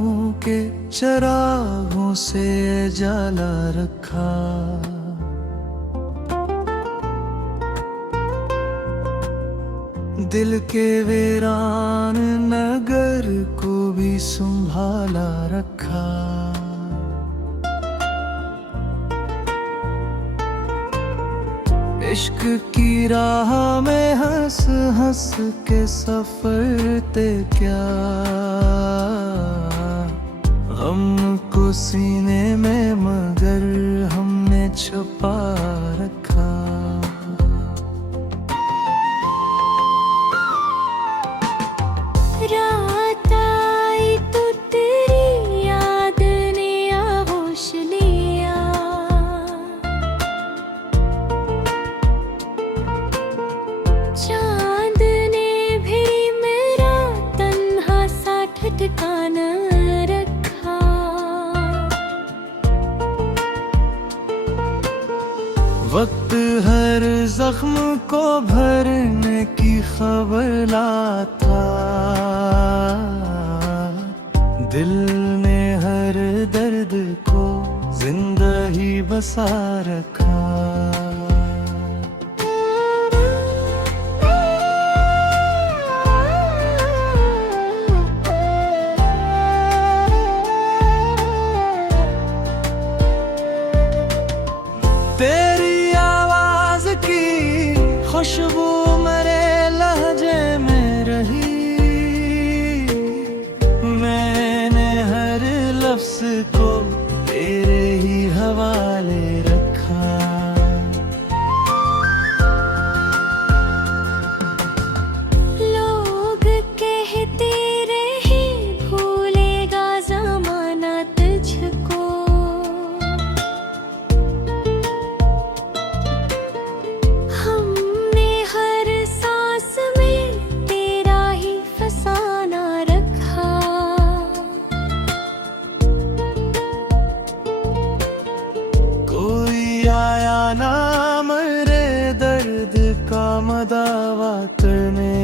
राहों के चरागों से जाला रखा। दिल के वीरान नगर को भी संभाला रखा। इश्क की राह में हंस हंस के सफर ते क्या, हमको सीने में मगर हमने छुपा रखा। रात आई तो तेरी याद ने आगोश लिया। चांद ने भी मेरा तन्हा सा ठिकाना रखा। वक्त हर जख्म को भरने की खबर लाता। दिल ने हर दर्द को जिंदा ही बसा रखा। तेरी आवाज की खुशबू मेरे लहजे में रही। मैंने हर लफ्ज को तेरे ही हवाले रखा। लोग कहते रहे भूलेगा ज़माना तुझको। हमने हर सांस में तेरा ही फसाना रखा। कोई आया ना मेरे दर्द का मदावा करने।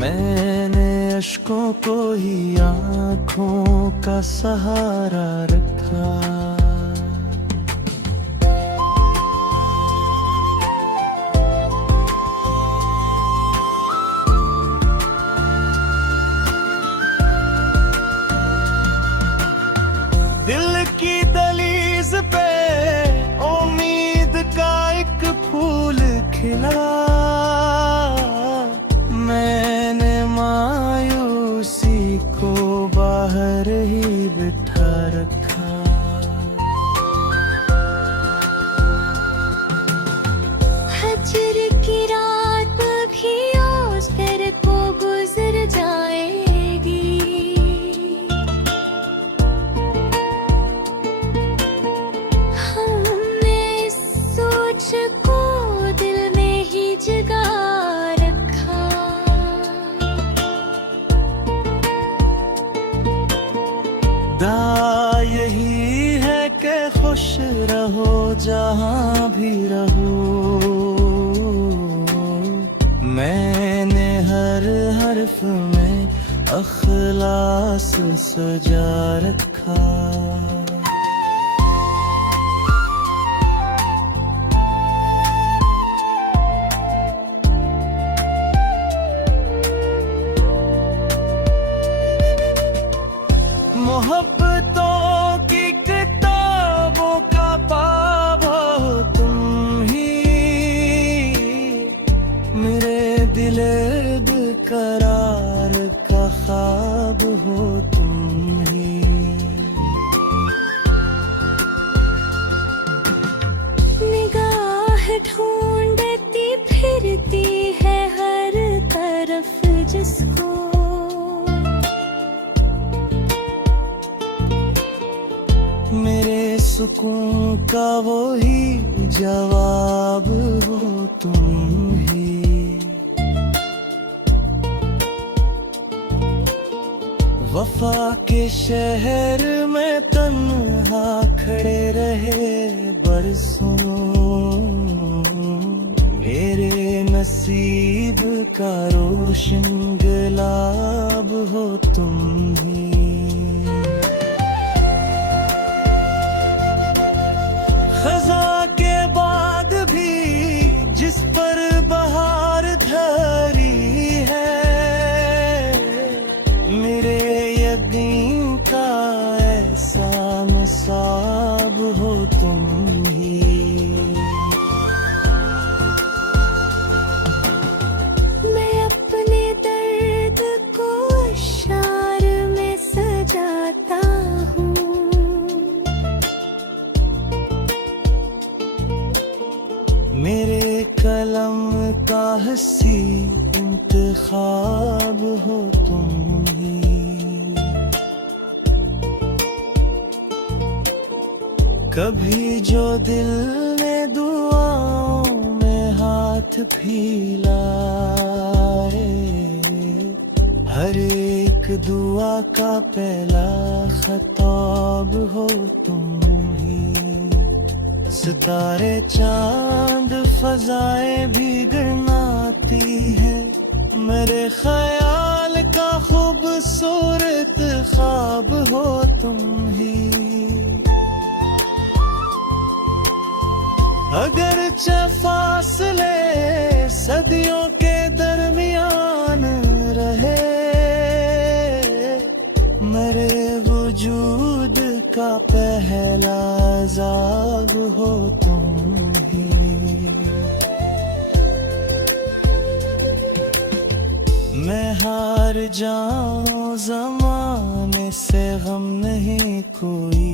मैंने अश्कों को ही आँखों का सहारा रखा। दिल की दलीज पे उम्मीद का एक फूल खिला। मैंने मायूसी को बाहर ही बिठा रखा। हजर की रात भी उस दर को गुजर जाएगी। हमने इस सोच को दिल में ही जगा रखा। दा यही है कि खुश रहो जहाँ भी रहो। मैंने हर हर्फ में अखलास सजा रखा। मोहब्बतों की किताबों का बाब हो तुम ही। मेरे दिले बेकरार का ख्वाब हो तुम ही। निगाह ढूंढती फिरती है हर तरफ जिसको। मेरे सुकून का वो ही जवाब हो तुम ही। वफा के शहर में तन्हा खड़े रहे बरसों। मेरे नसीब का रोशन गुलाब हो तुम ही। खजा के बाद भी जिस पर बहार धरी है, मेरे यकीन का ऐसा नसाब हो तुम ही। मैं अपने दर्द को अश्शार में सजाता हूँ, मेरे कलम का हसी इंतखाब हो तुम ही। कभी जो दिल ने दुआओं में हाथ फैलाए, हर एक दुआ का पहला खताब हो तुम ही। सितारे चांद फजाएं भी गिरनाती है, मेरे ख्याल का खूबसूरत ख्वाब हो तुम ही। अगर फासले सदियों के दरमियान रहे, मेरे वजूद का पहला अज़ाब हो तुम ही। मैं हार जाऊं ज़माने से गम नहीं कोई,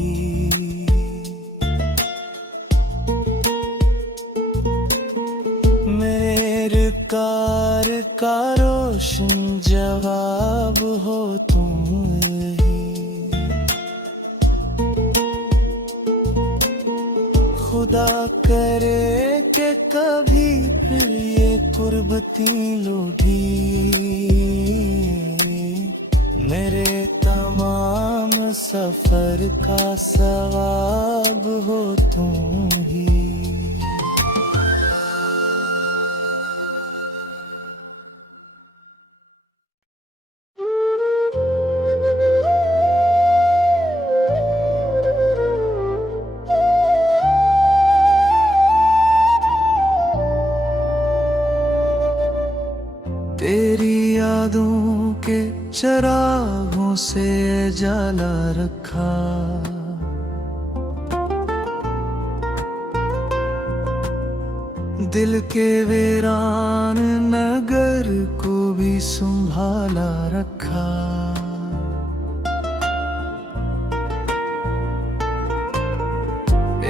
मेरे कार का रोशन जवाब हो तुम ही। खुदा करे कि कभी फिर ये कुर्बती लूटी, मेरे तमाम सफर का सवाब हो तुम ही। तेरी यादों के चरागों से जाला रखा, दिल के वीरान नगर को भी संभाला रखा।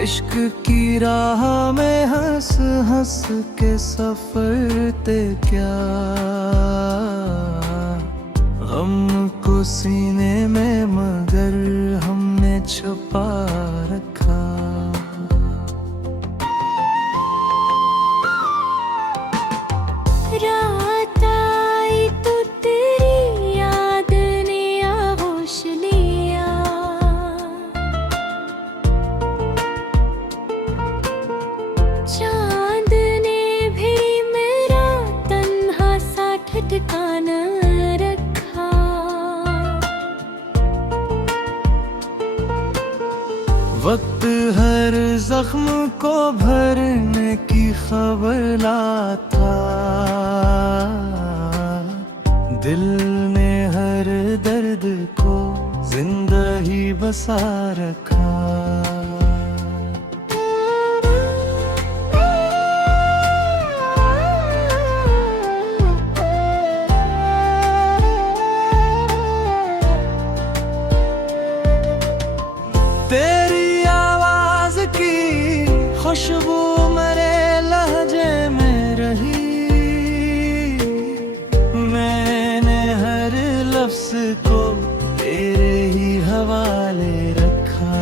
इश्क की राह में हंस हंस के सफर ते क्या, हमको सीने में मगर हमने छुपा रखा। रात आई तो तेरी याद ने आगोश लिया, चांद ने भी मेरा तन्हा सा ठिकाना रखा। वक्त हर जख्म को भरने की खबर लाता, दिल ने हर दर्द को जिंदा ही बसा रखा। तेरी आवाज की खुशबू मेरे लहजे में रही, मैंने हर लफ्ज को तेरे ही हवाले रखा।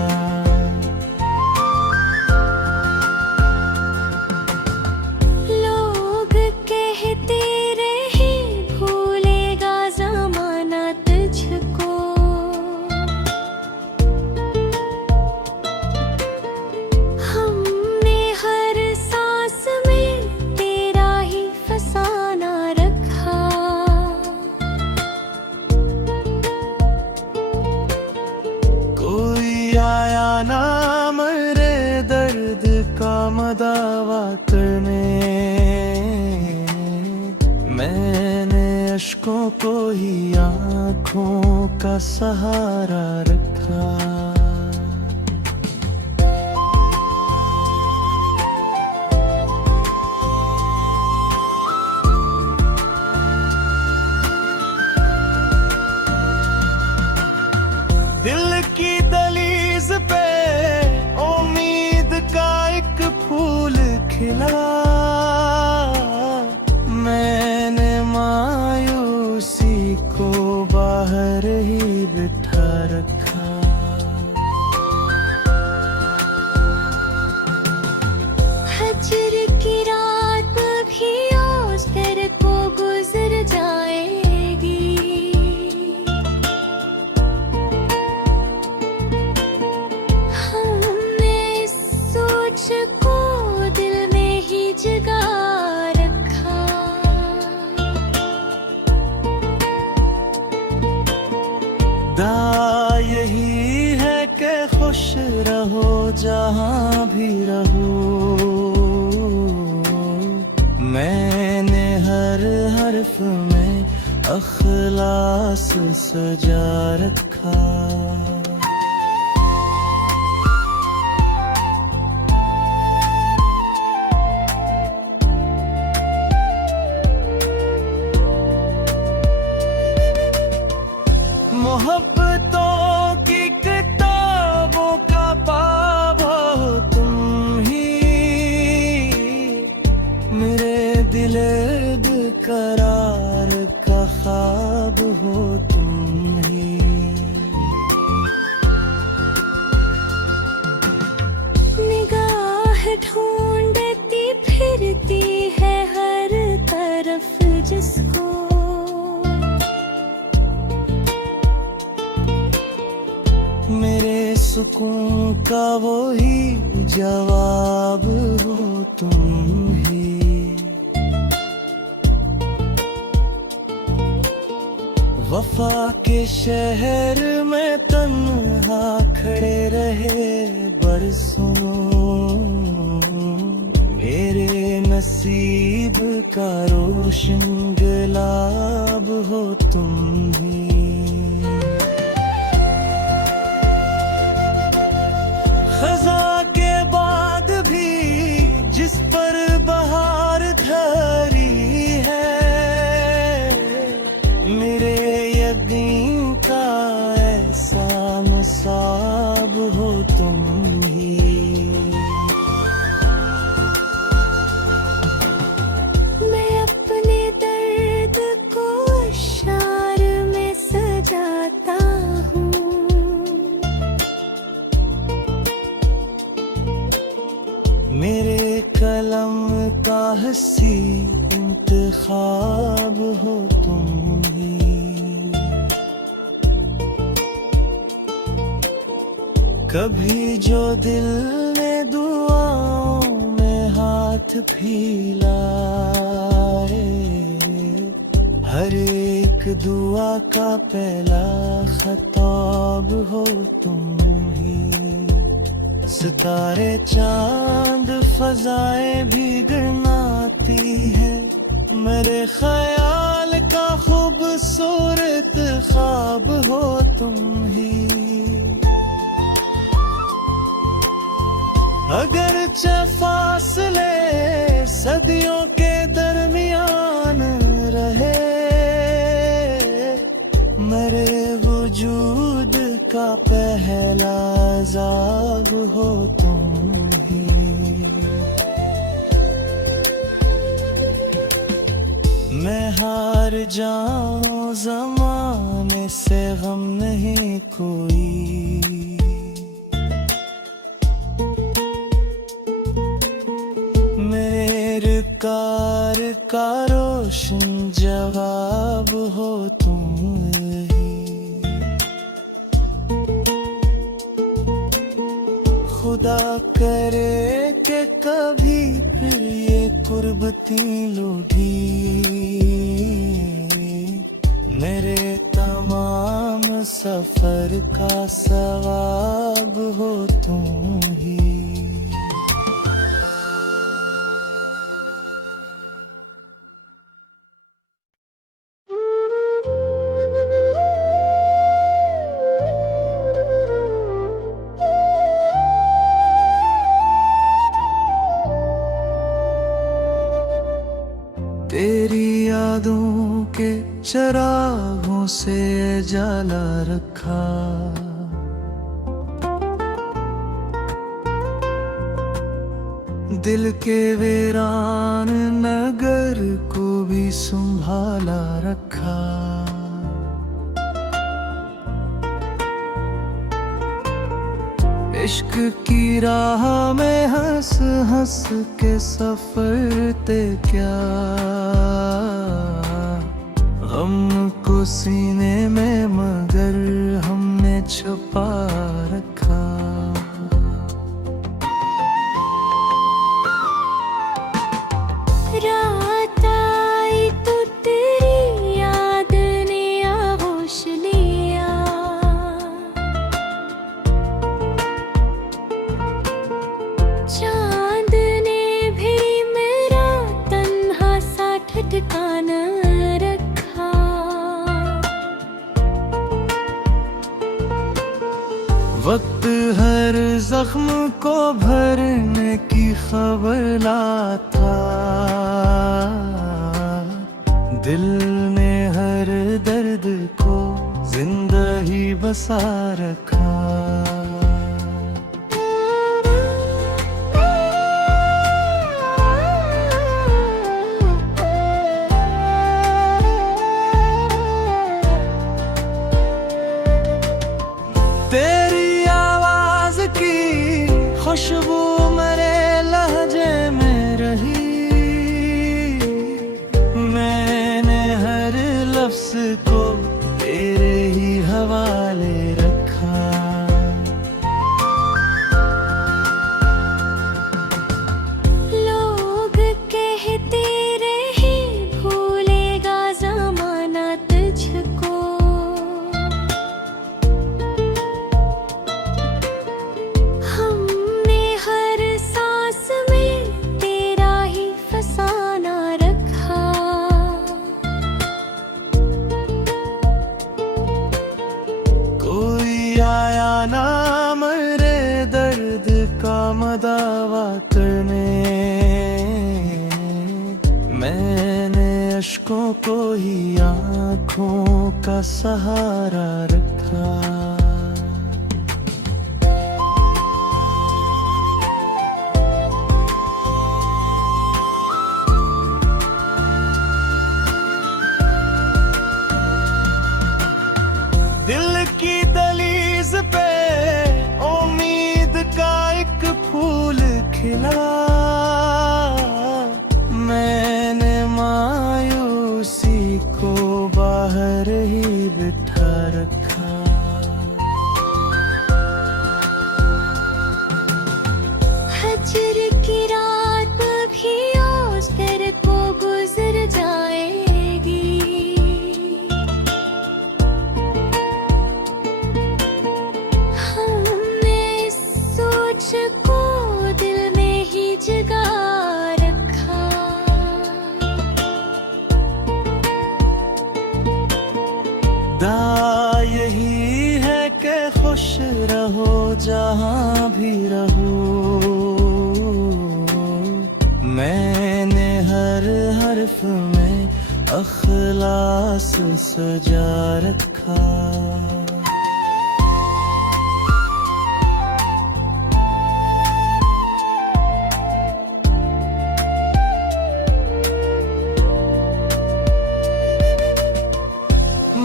लोग कहते रहे भूलेगा ज़माना तुझको, हमने हर सांस में तेरा ही फसाना रखा। आया ना मेरे दर्द का मदावा करने, मैंने अश्कों को ही आँखों का सहारा रखा। दिल की दहलीज पे उम्मीद का एक फूल खिला, मैंने मायूसी को बाहर ही बिठा रखा। हजर की रात भी ओस तेरे को गुजर जाएगी, को दिल में ही जगा रखा। दुआ यही है कि खुश रहो जहाँ भी रहो, मैंने हर हर्फ में अखलास सजा रखा। मोहब्बतों की किताबों का बाब हो तुम ही, मेरे दिले करार का ख्वाब हो तुम ही। निगाह ढूंढती फिरती है हर तरफ जिसको, मेरे सुकून का वो ही जवाब हो तुम ही। वफा के शहर में तन्हा खड़े रहे बरसों, मेरे नसीब का रोशन गुलाब हो तुम ही। खज़ां के बाद भी जिस पर बहार धरी है, मेरे यकीन का ऐसा नसाब हो तुम ही। मैं अपने दर्द को अश्शार में सजाता हूँ, मेरे कलम का हसी इंतखाब हो तुम ही। कभी जो दिल ने दुआओं में हाथ फैलाए, हर एक दुआ का पहला खताब हो तुम ही। सितारे चांद फजाएं भी गिनाती है, मेरे ख्याल का खूबसूरत ख्वाब हो तुम ही। अगरचे फासले सदियों के दरमियान रहे, मेरे वजूद का पहला अज़ाब हो तुम ही। मैं हार जाऊं ज़माने से गम नहीं कोई, मेरे कार का रोशन जवाब हो तुम ही। खुदा करे कि कभी फिर ये कुर्बती लूटी, मेरे तमाम सफर का सवाब हो तुम ही। तेरी यादों के चरागों से जला रखा, दिल के वीरान नगर को भी संभाला रखा। इश्क की राह में हंस हंस के सफर ते क्या, हमको सीने में मगर हमने छुपा रखा। रात आई तो तेरी याद ने आगोश लिया, चांद ने भी मेरा तन्हा सा ठिकाना रखा। वक्त हर जख्म को भरने की खबर लाता, दिल ने हर दर्द को जिंदा ही बसा रखा। तेरी आवाज की खुशबू मेरे लहजे में रही, मैंने हर लफ्ज को तेरे ही हवाले रखा। लोग कहते रहे भूलेगा ज़माना तुझको, हमने हर सांस में तेरा ही फसाना रखा। कोई आया ना मेरे दर्द का मदावा करने, मैंने अश्कों को ही आँखों का सहारा रखा। दिल की दलीज पे उम्मीद का एक फूल खिला, मैंने मायूसी को बाहर ही बिठा रखा। हजर की रात भी उस दर को गुजर जाएगी, हमने इस सोच को दिल में ही जगा रखा। दा यही है कि खुश रहो जहाँ भी रहो, मैंने हर हर्फ में अखलास सजा रखा।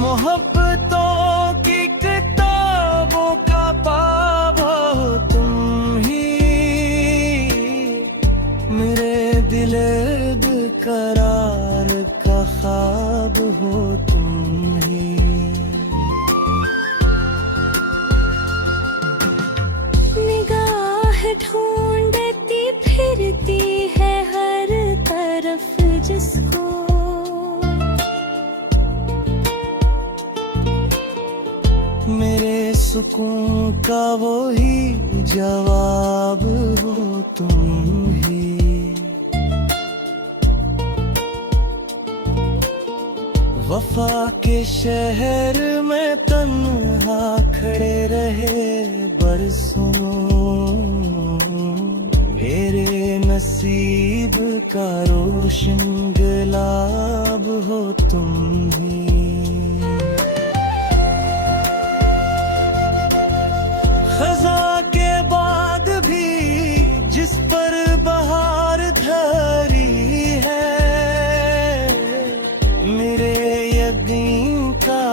मोहब्बतों की किताबों का बाब हो तुम ही, मेरे दिले बेकरार का ख्वाब हो तुम ही। मेरे सुकून का वो ही जवाब हो तुम ही। वफा के शहर में तन्हा खड़े रहे बरसों, मेरे नसीब का रोशन गुलाब हो तुम ही। खजा के बाद भी जिस पर बहार धरी है, मेरे यकीन का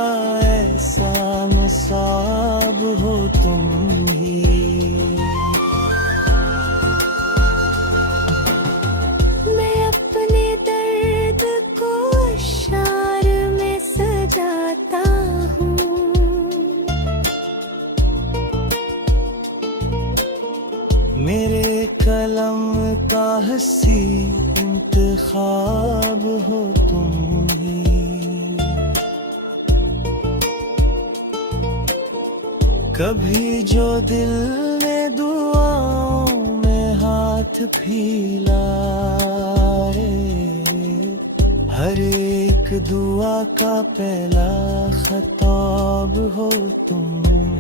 ऐसा नसाब हो तुम ही। मैं अपने दर्द को अश्शार में सजाता हूँ, मेरे कलम का हसी इंतखाब हो तुम ही। कभी जो दिल ने दुआओं में हाथ फैलाए, हर एक दुआ का पहला खताब हो तुम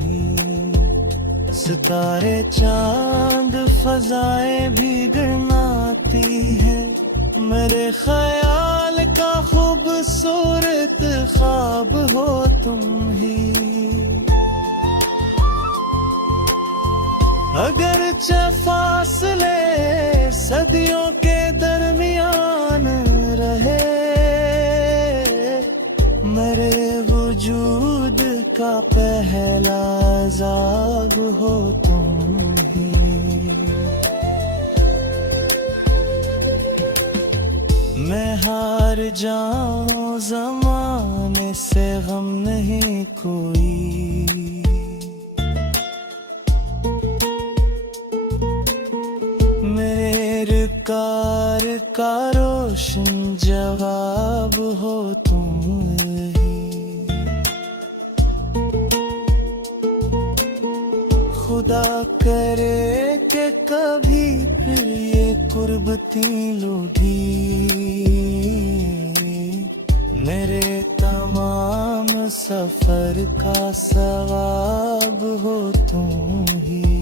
ही। सितारे चांद फजाएं भी गिरनाती है, मेरे ख्याल का खूबसूरत ख्वाब हो तुम ही। अगरचे फासले सदियों के दरमियान रहे, मेरे वजूद का पहला अज़ाब हो तुम ही। मैं हार जाऊं ज़माने से गम नहीं कोई, मेरे कार का रोशन जवाब हो तुम ही। खुदा करे कि कभी फिर ये कुर्बती लूटी, मेरे तमाम सफर का सवाब हो तुम ही।